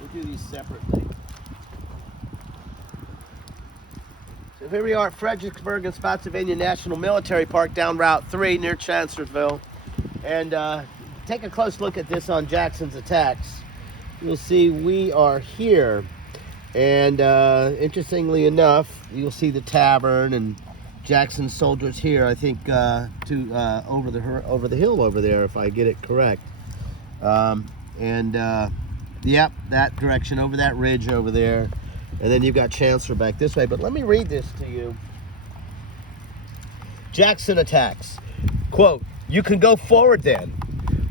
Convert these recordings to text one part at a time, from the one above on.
We'll do these separately. So here we are at Fredericksburg and Spotsylvania National Military Park down Route 3 near Chancellorsville. And take a close look at this on Jackson's attacks. You'll see we are here. And interestingly enough, you'll see the tavern and Jackson's soldiers here, I think, over the hill over there, if I get it correct. Yep, that direction, over that ridge over there. And then you've got Chancellor back this way. But let me read this to you. Jackson attacks. Quote, "You can go forward then."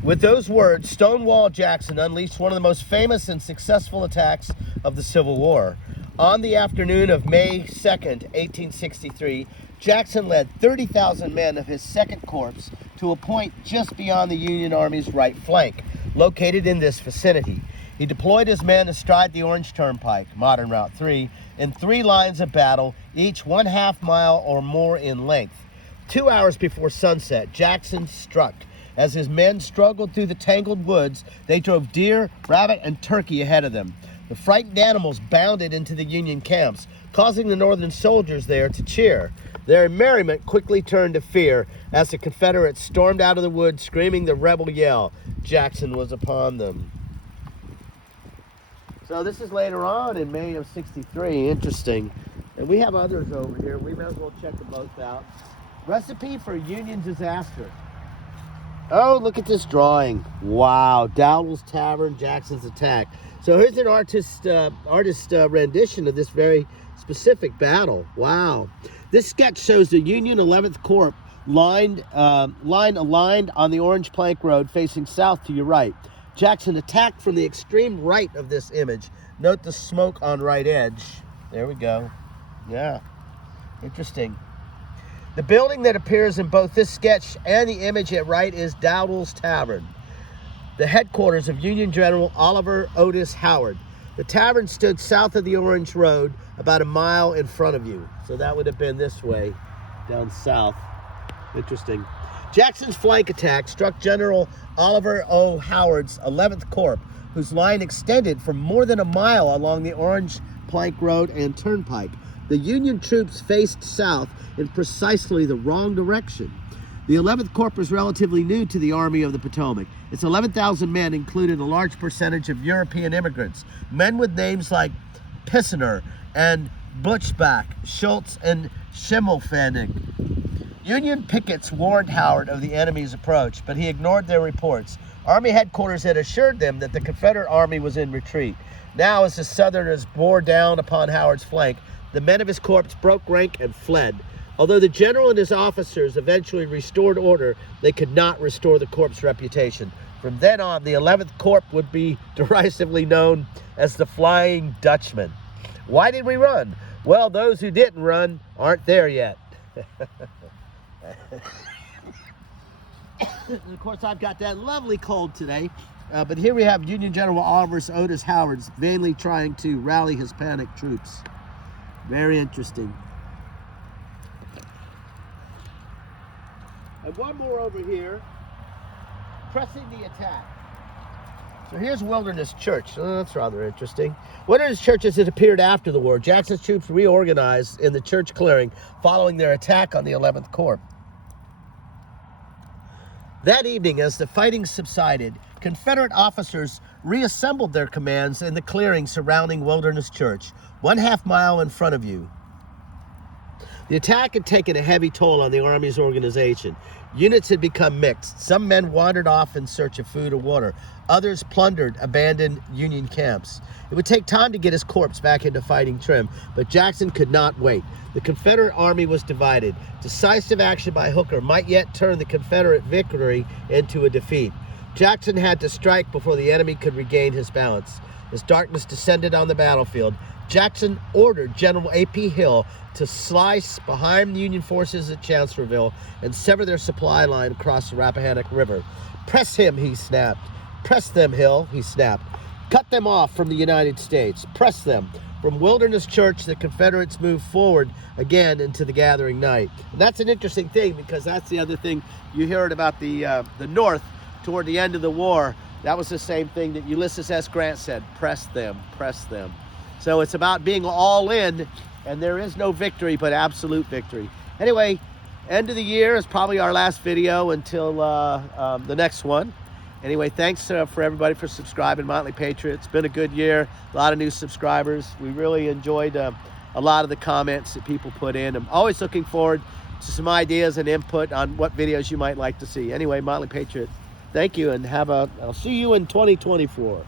With those words, Stonewall Jackson unleashed one of the most famous and successful attacks of the Civil War. On the afternoon of May 2nd, 1863, Jackson led 30,000 men of his 2nd Corps to a point just beyond the Union Army's right flank, located in this vicinity. He deployed his men astride the Orange Turnpike, modern Route 3, in 3 lines of battle, each 1/2 mile or more in length. 2 hours before sunset, Jackson struck. As his men struggled through the tangled woods, they drove deer, rabbit, and turkey ahead of them. The frightened animals bounded into the Union camps, causing the Northern soldiers there to cheer. Their merriment quickly turned to fear as the Confederates stormed out of the woods, screaming the rebel yell. Jackson was upon them. So this is later on in May of '63. Interesting. And we have others over here. We might as well check them both out. Recipe for Union disaster. Oh, look at this drawing. Wow. Dowdall's Tavern, Jackson's attack. So here's an artist rendition of this very specific battle. Wow. This sketch shows the Union 11th Corps line aligned on the Orange Plank Road facing south to your right. Jackson attacked from the extreme right of this image. Note the smoke on right edge. There we go. Yeah. Interesting. The building that appears in both this sketch and the image at right is Dowdall's Tavern, the headquarters of Union General Oliver Otis Howard. The tavern stood south of the Orange Road, about a mile in front of you. So that would have been this way, down south. Interesting. Jackson's flank attack struck General Oliver O. Howard's 11th Corps, whose line extended for more than a mile along the Orange Plank Road and Turnpike. The Union troops faced south in precisely the wrong direction. The 11th Corps was relatively new to the Army of the Potomac. Its 11,000 men included a large percentage of European immigrants, men with names like Pissener and Butchbach, Schultz, and Schimmelpfennig. Union pickets warned Howard of the enemy's approach, but he ignored their reports. Army headquarters had assured them that the Confederate Army was in retreat. Now, as the Southerners bore down upon Howard's flank, the men of his corps broke rank and fled. Although the general and his officers eventually restored order, they could not restore the corps' reputation. From then on, the 11th Corps would be derisively known as the Flying Dutchman. Why did we run? Well, those who didn't run aren't there yet. And of course, I've got that lovely cold today. But here we have Union General Oliver Otis Howard vainly trying to rally his panicked troops. Very interesting. And one more over here, pressing the attack. So here's Wilderness Church. Oh, that's rather interesting. Wilderness Church as it appeared after the war. Jackson's troops reorganized in the church clearing following their attack on the 11th Corps. That evening, as the fighting subsided, Confederate officers reassembled their commands in the clearing surrounding Wilderness Church, 1/2 mile in front of you. The attack had taken a heavy toll on the Army's organization. Units had become mixed. Some men wandered off in search of food or water. Others plundered abandoned Union camps. It would take time to get his corps back into fighting trim, but Jackson could not wait. The Confederate Army was divided. Decisive action by Hooker might yet turn the Confederate victory into a defeat. Jackson had to strike before the enemy could regain his balance. As darkness descended on the battlefield, Jackson ordered General A.P. Hill to slice behind the Union forces at Chancellorsville and sever their supply line across the Rappahannock River. Press him, he snapped. Press them, Hill, he snapped. Cut them off from the United States. Press them. From Wilderness Church, the Confederates moved forward again into the gathering night. And that's an interesting thing, because that's the other thing you heard about the North toward the end of the war. That was the same thing that Ulysses S. Grant said, press them, press them. So it's about being all in, and there is no victory but absolute victory. Anyway, end of the year is probably our last video until the next one. Anyway, thanks for everybody for subscribing, Motley Patriot. It's been a good year, a lot of new subscribers. We really enjoyed a lot of the comments that people put in. I'm always looking forward to some ideas and input on what videos you might like to see. Anyway, Motley Patriot, thank you, and I'll see you in 2024.